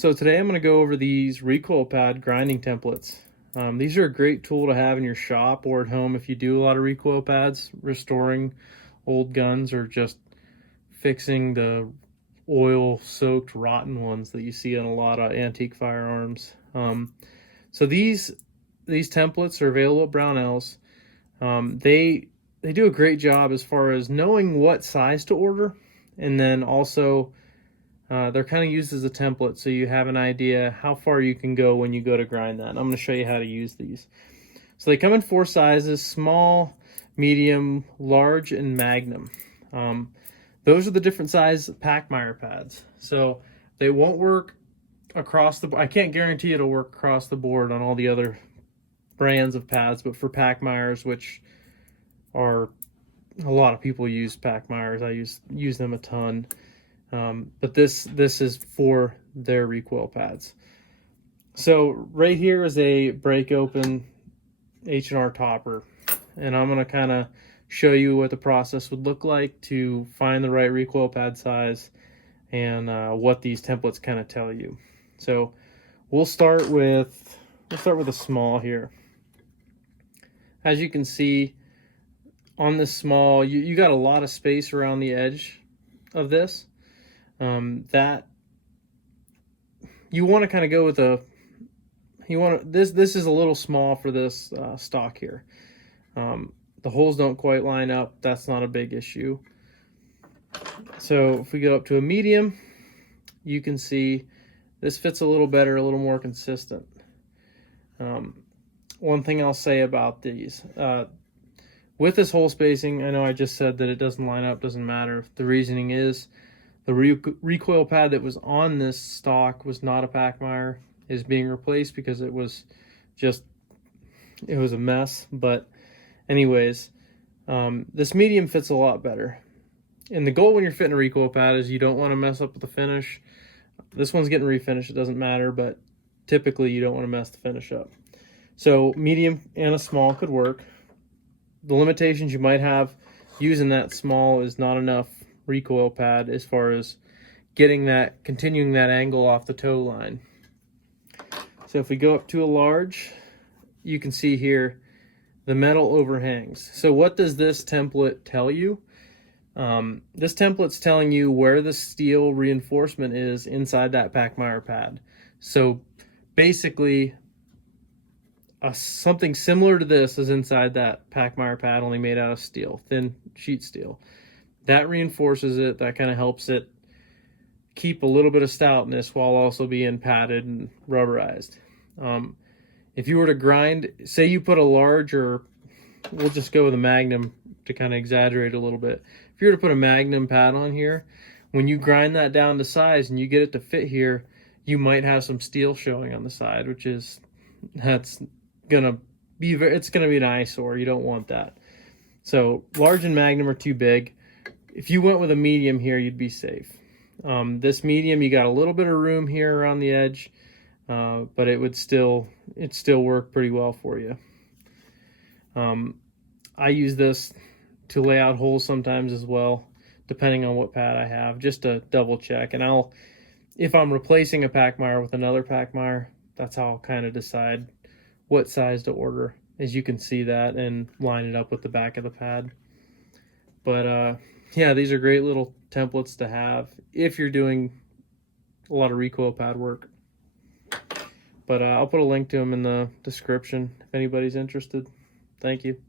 So today I'm going to go over these recoil pad grinding templates. These are a great tool to have in your shop or at home if you do a lot of recoil pads, restoring old guns or just fixing the oil-soaked rotten ones that you see on a lot of antique firearms. So these templates are available at Brownells. They do a great job as far as knowing what size to order, and then also they're kind of used as a template so you have an idea how far you can go when you go to grind that. And I'm going to show you how to use these. So they come in 4 sizes: small, medium, large, and magnum. Those are the different size Pachmayr pads. So they won't work across the, I can't guarantee it'll work across the board on all the other brands of pads, but for Pachmayrs, which are, a lot of people use Pachmayrs, I use them a ton. But this is for their recoil pads. So right here is a break open H&R topper, and I'm going to kind of show you what the process would look like to find the right recoil pad size and what these templates kind of tell you. So we'll start with a small here. As you can see on this small, you got a lot of space around the edge of this. That you want to kind of go with this is a little small for this stock here. The holes don't quite line up. That's not a big issue. So if we go up to a medium, you can see this fits a little better, a little more consistent. One thing I'll say about these, with this hole spacing, I know I just said that it doesn't line up, doesn't matter. The reasoning is the recoil pad that was on this stock was not a Pachmayr, is being replaced because it was a mess. But anyways, this medium fits a lot better. And the goal when you're fitting a recoil pad is you don't want to mess up with the finish. This one's getting refinished, it doesn't matter, but typically you don't want to mess the finish up. So medium and a small could work. The limitations you might have using that small is not enough recoil pad as far as continuing that angle off the toe line. So if we go up to a large, you can see here the metal overhangs. So what does this template tell you? This template's telling you where the steel reinforcement is inside that Pachmayr pad. So basically something similar to this is inside that Pachmayr pad, only made out of steel, thin sheet steel. That reinforces it. That kind of helps it keep a little bit of stoutness while also being padded and rubberized. If you were to grind, say you put a large, or we'll just go with a magnum to kind of exaggerate a little bit. If you were to put a magnum pad on here, when you grind that down to size and you get it to fit here, you might have some steel showing on the side, it's gonna be an eyesore. You don't want that. So large and magnum are too big. If you went with a medium here, you'd be safe. This medium, you got a little bit of room here around the edge, but it'd still work pretty well for you. I use this to lay out holes sometimes as well, depending on what pad I have, just to double check. And if I'm replacing a Pachmayr with another Pachmayr, that's how I'll kind of decide what size to order, as you can see that and line it up with the back of the pad. But yeah, these are great little templates to have if you're doing a lot of recoil pad work. But I'll put a link to them in the description if anybody's interested. Thank you.